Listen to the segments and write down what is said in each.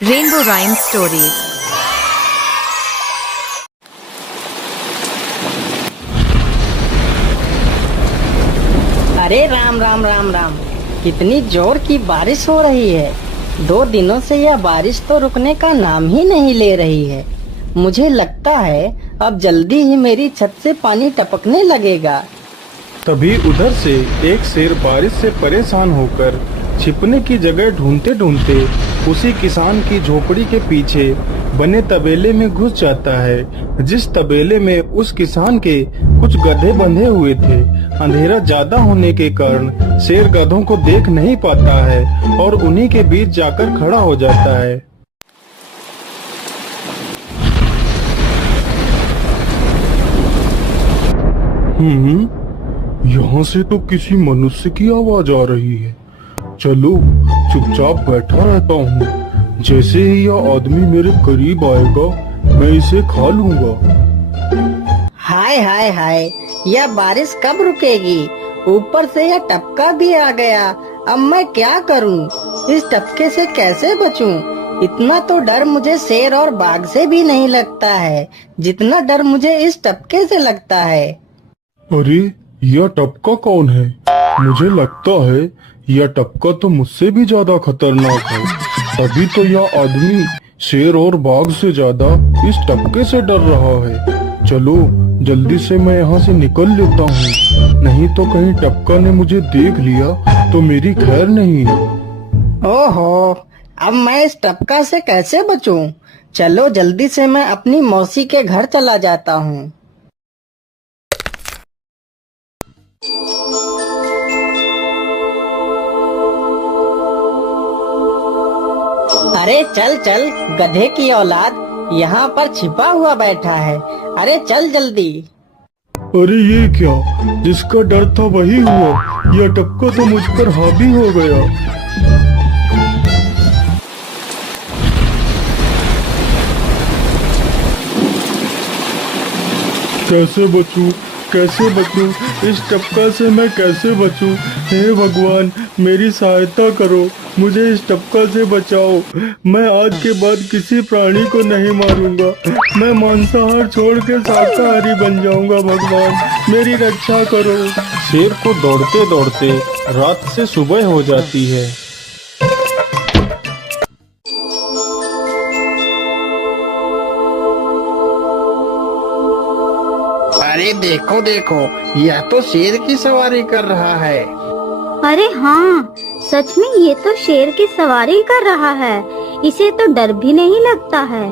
Rainbow Rhyme Stories. अरे राम राम राम राम, कितनी जोर की बारिश हो रही है। 2 दिनों से यह बारिश तो रुकने का नाम ही नहीं ले रही है। मुझे लगता है अब जल्दी ही मेरी छत से पानी टपकने लगेगा। तभी उधर से एक शेर बारिश से परेशान होकर छिपने की जगह ढूंढते ढूंढते उसी किसान की झोपड़ी के पीछे बने तबेले में घुस जाता है, जिस तबेले में उस किसान के कुछ गधे बंधे हुए थे। अंधेरा ज्यादा होने के कारण शेर गधों को देख नहीं पाता है और उन्हीं के बीच जाकर खड़ा हो जाता है। यहाँ से तो किसी मनुष्य की आवाज आ रही है। चलो चुपचाप बैठा रहता हूँ, जैसे ही यह आदमी मेरे करीब आएगा मैं इसे खा लूंगा। हाय हाय हाय, यह बारिश कब रुकेगी? ऊपर से यह टपका भी आ गया। अब मैं क्या करूँ? इस टपके से कैसे बचूं? इतना तो डर मुझे शेर और बाघ से भी नहीं लगता है, जितना डर मुझे इस टपके से लगता है। अरे यह टपका कौन है? मुझे लगता है यह टपका तो मुझसे भी ज्यादा खतरनाक है। तभी तो यह आदमी शेर और बाघ से ज्यादा इस टपके से डर रहा है। चलो जल्दी से मैं यहाँ से निकल लेता हूँ, नहीं तो कहीं टपका ने मुझे देख लिया तो मेरी खैर नहीं। ओहो, अब मैं इस टपका से कैसे बचूं? चलो जल्दी से मैं अपनी मौसी के घर चला जाता हूँ। अरे चल चल गधे की औलाद, यहाँ पर छिपा हुआ बैठा है। अरे चल जल्दी। अरे ये क्या, जिसका डर था वही हुआ। यह टपका तो मुझ पर हावी हो गया। कैसे बचूं? कैसे बचूं? इस टपका से मैं कैसे बचूं? हे भगवान मेरी सहायता करो, मुझे इस टपका से बचाओ। मैं आज के बाद किसी प्राणी को नहीं मारूंगा, मैं मांसाहार छोड़ के शाकाहारी बन जाऊंगा। भगवान मेरी रक्षा करो। शेर को दौड़ते दौड़ते रात से सुबह हो जाती है। अरे देखो देखो, यह तो शेर की सवारी कर रहा है। अरे हाँ, सच में ये तो शेर की सवारी कर रहा है। इसे तो डर भी नहीं लगता है।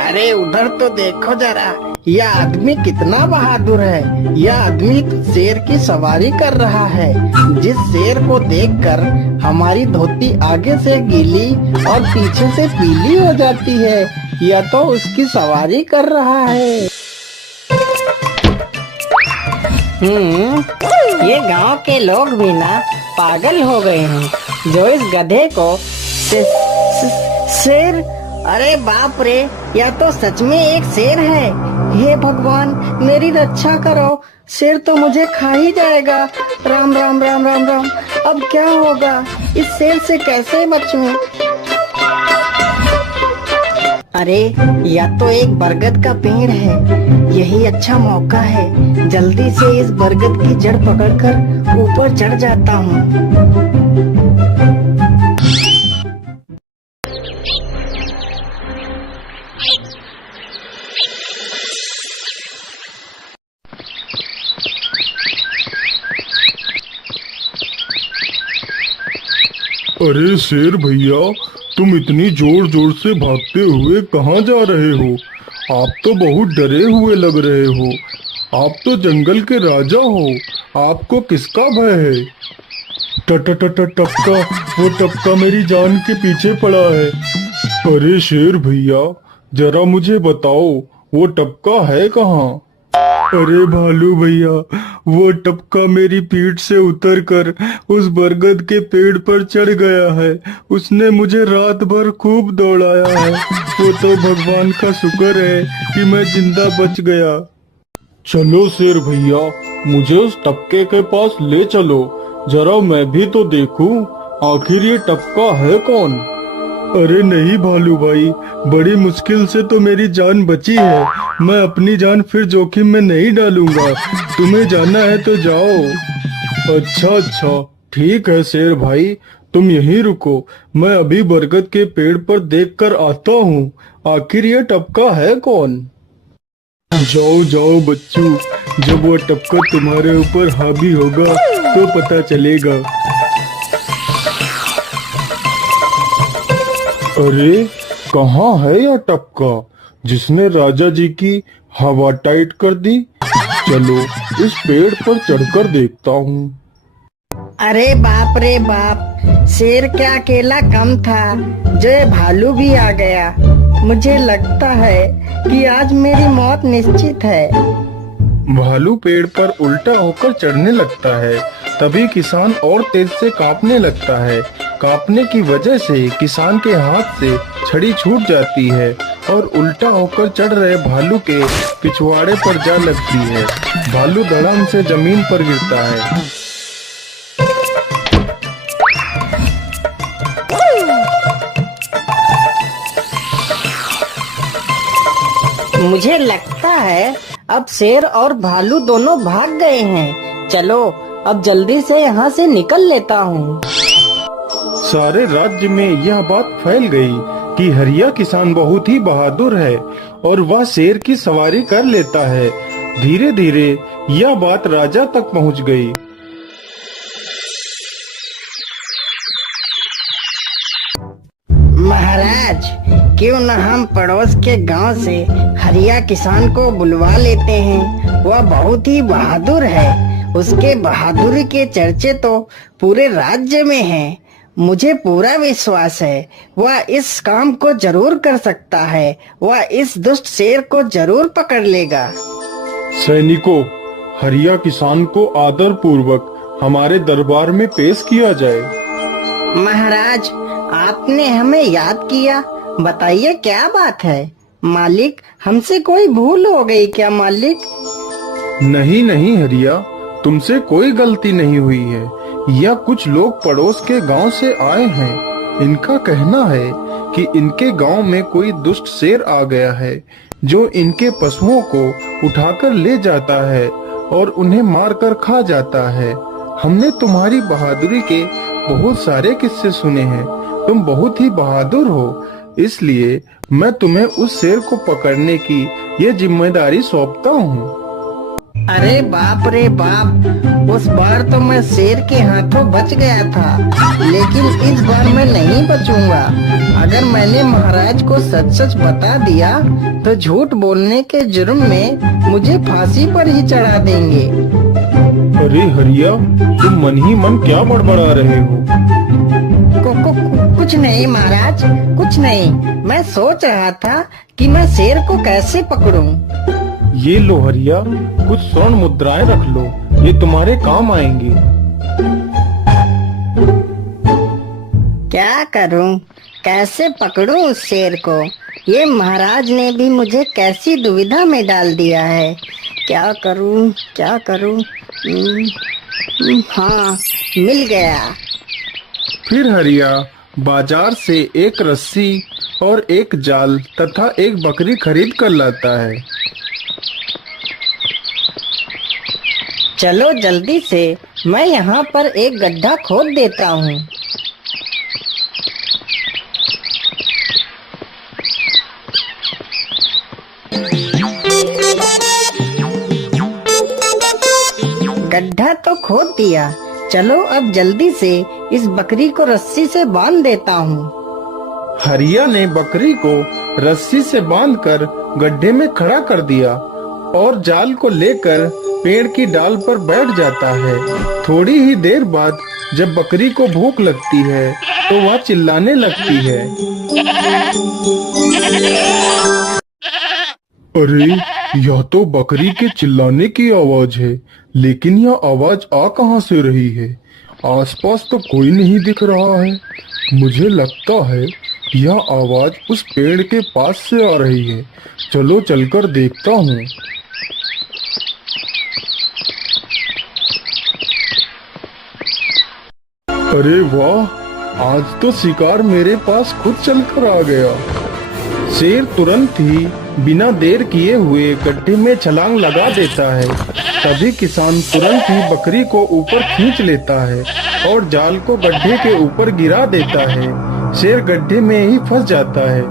अरे उधर तो देखो जरा, यह आदमी कितना बहादुर है। यह आदमी शेर की सवारी कर रहा है, जिस शेर को देखकर हमारी धोती आगे से गीली और पीछे से पीली हो जाती है। यह तो उसकी सवारी कर रहा है। ये गांव के लोग भी ना पागल हो गए हैं, जो इस गधे को शेर। अरे बाप रे, यह तो सच में एक शेर है। हे भगवान मेरी रक्षा करो, शेर तो मुझे खा ही जाएगा। राम राम राम राम राम, अब क्या होगा? इस शेर से कैसे बचूं? अरे यह तो एक बरगद का पेड़ है, यही अच्छा मौका है। जल्दी से इस बरगद की जड़ पकड़कर ऊपर चढ़ जाता हूँ। अरे शेर भैया, तुम इतनी जोर जोर से भागते हुए कहाँ जा रहे हो? आप तो बहुत डरे हुए लग रहे हो। आप तो जंगल के राजा हो, आपको किसका भय है? टपका, वो टपका मेरी जान के पीछे पड़ा है। अरे शेर भैया जरा मुझे बताओ, वो टपका है कहाँ? अरे भालू भैया, वो टपका मेरी पीठ से उतरकर उस बरगद के पेड़ पर चढ़ गया है। उसने मुझे रात भर खूब दौड़ाया है। वो तो भगवान का शुक्र है कि मैं जिंदा बच गया। चलो शेर भैया, मुझे उस टपके के पास ले चलो, जरा मैं भी तो देखूं आखिर ये टपका है कौन। अरे नहीं भालू भाई, बड़ी मुश्किल से तो मेरी जान बची है। मैं अपनी जान फिर जोखिम में नहीं डालूंगा। तुम्हें जाना है तो जाओ। अच्छा अच्छा, ठीक है शेर भाई, तुम यहीं रुको। मैं अभी बरगद के पेड़ पर देख कर आता हूँ, आखिर ये टपका है कौन। जाओ जाओ बच्चों, जब वो टपका तुम्हारे ऊपर हावी होगा तो पता चलेगा। अरे कहाँ है यह टपका जिसने राजा जी की हवा टाइट कर दी। चलो इस पेड़ पर चढ़कर देखता हूँ। अरे बाप रे बाप, शेर क्या अकेला कम था, जो ये भालू भी आ गया। मुझे लगता है कि आज मेरी मौत निश्चित है। भालू पेड़ पर उल्टा होकर चढ़ने लगता है, तभी किसान और तेज से कांपने लगता है। कांपने की वजह से किसान के हाथ से छड़ी छूट जाती है और उल्टा होकर चढ़ रहे भालू के पिछवाड़े पर जा लगती है। भालू धड़ाम से जमीन पर गिरता है। मुझे लगता है अब शेर और भालू दोनों भाग गए हैं। चलो अब जल्दी से यहाँ से निकल लेता हूँ। सारे राज्य में यह बात फैल गई कि हरिया किसान बहुत ही बहादुर है और वह शेर की सवारी कर लेता है। धीरे धीरे यह बात राजा तक पहुँच गई। महाराज, क्यों न हम पड़ोस के गांव से हरिया किसान को बुलवा लेते हैं। वह बहुत ही बहादुर है। उसके बहादुरी के चर्चे तो पूरे राज्य में हैं। मुझे पूरा विश्वास है वह इस काम को जरूर कर सकता है। वह इस दुष्ट शेर को जरूर पकड़ लेगा। सैनिकों, हरिया किसान को आदर पूर्वक हमारे दरबार में पेश किया जाए। महाराज, आपने हमें याद किया। बताइए क्या बात है। मालिक, हमसे कोई भूल हो गई क्या मालिक? नहीं नहीं हरिया, तुमसे कोई गलती नहीं हुई है। यह कुछ लोग पड़ोस के गांव से आए हैं। इनका कहना है कि इनके गांव में कोई दुष्ट शेर आ गया है जो इनके पशुओं को उठाकर ले जाता है और उन्हें मारकर खा जाता है। हमने तुम्हारी बहादुरी के बहुत सारे किस्से सुने हैं। तुम बहुत ही बहादुर हो, इसलिए मैं तुम्हें उस शेर को पकड़ने की ये जिम्मेदारी सौंपता हूँ। अरे बाप रे बाप, उस बार तो मैं शेर के हाथों बच गया था, लेकिन इस बार मैं नहीं बचूंगा। अगर मैंने महाराज को सच सच बता दिया तो झूठ बोलने के जुर्म में मुझे फांसी पर ही चढ़ा देंगे। अरे हरिया, तुम मन ही मन क्या बड़बड़ा रहे हो? कुछ नहीं महाराज, कुछ नहीं। मैं सोच रहा था कि मैं शेर को कैसे पकड़ूं। ये लो हरिया, कुछ स्वर्ण मुद्राएं रख लो, ये तुम्हारे काम आएंगी। क्या करूं, कैसे पकड़ूं उस शेर को? ये महाराज ने भी मुझे कैसी दुविधा में डाल दिया है। क्या करूं, क्या करूं? हाँ, मिल गया। फिर हरिया बाजार से एक रस्सी और एक जाल तथा एक बकरी खरीद कर लाता है। चलो जल्दी से, मैं यहाँ पर एक गड्ढा खोद देता हूँ। गड्ढा तो खोद दिया। चलो अब जल्दी से इस बकरी को रस्सी से बांध देता हूँ। हरिया ने बकरी को रस्सी से बांधकर गड्ढे में खड़ा कर दिया और जाल को लेकर पेड़ की डाल पर बैठ जाता है। थोड़ी ही देर बाद जब बकरी को भूख लगती है तो वह चिल्लाने लगती है। अरे, यह तो बकरी के चिल्लाने की आवाज है, लेकिन यह आवाज आ कहां से रही है? आसपास तो कोई नहीं दिख रहा है। मुझे लगता है यह आवाज उस पेड़ के पास से आ रही है। चलो चलकर देखता हूँ। अरे वाह, आज तो शिकार मेरे पास खुद चलकर आ गया। शेर तुरंत ही बिना देर किए हुए गड्ढे में छलांग लगा देता है। तभी किसान तुरंत ही बकरी को ऊपर खींच लेता है और जाल को गड्ढे के ऊपर गिरा देता है। शेर गड्ढे में ही फंस जाता है।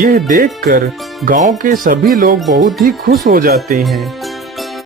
यह देखकर गांव के सभी लोग बहुत ही खुश हो जाते हैं।